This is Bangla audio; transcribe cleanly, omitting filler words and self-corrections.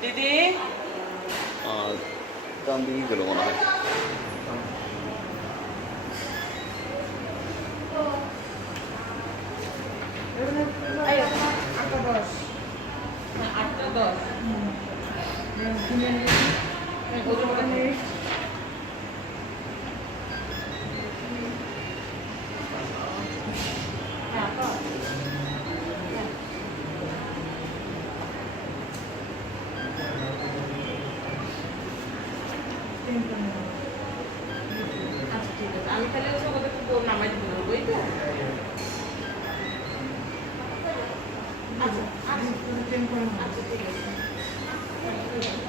দিদি ডান দিকেই গেল মনে হয়। আচ্ছা ঠিক আছে, আমি তাহলে ওসব ওদের তো নামাই দিতে পারবো, এই তো? আচ্ছা আচ্ছা আচ্ছা ঠিক আছে।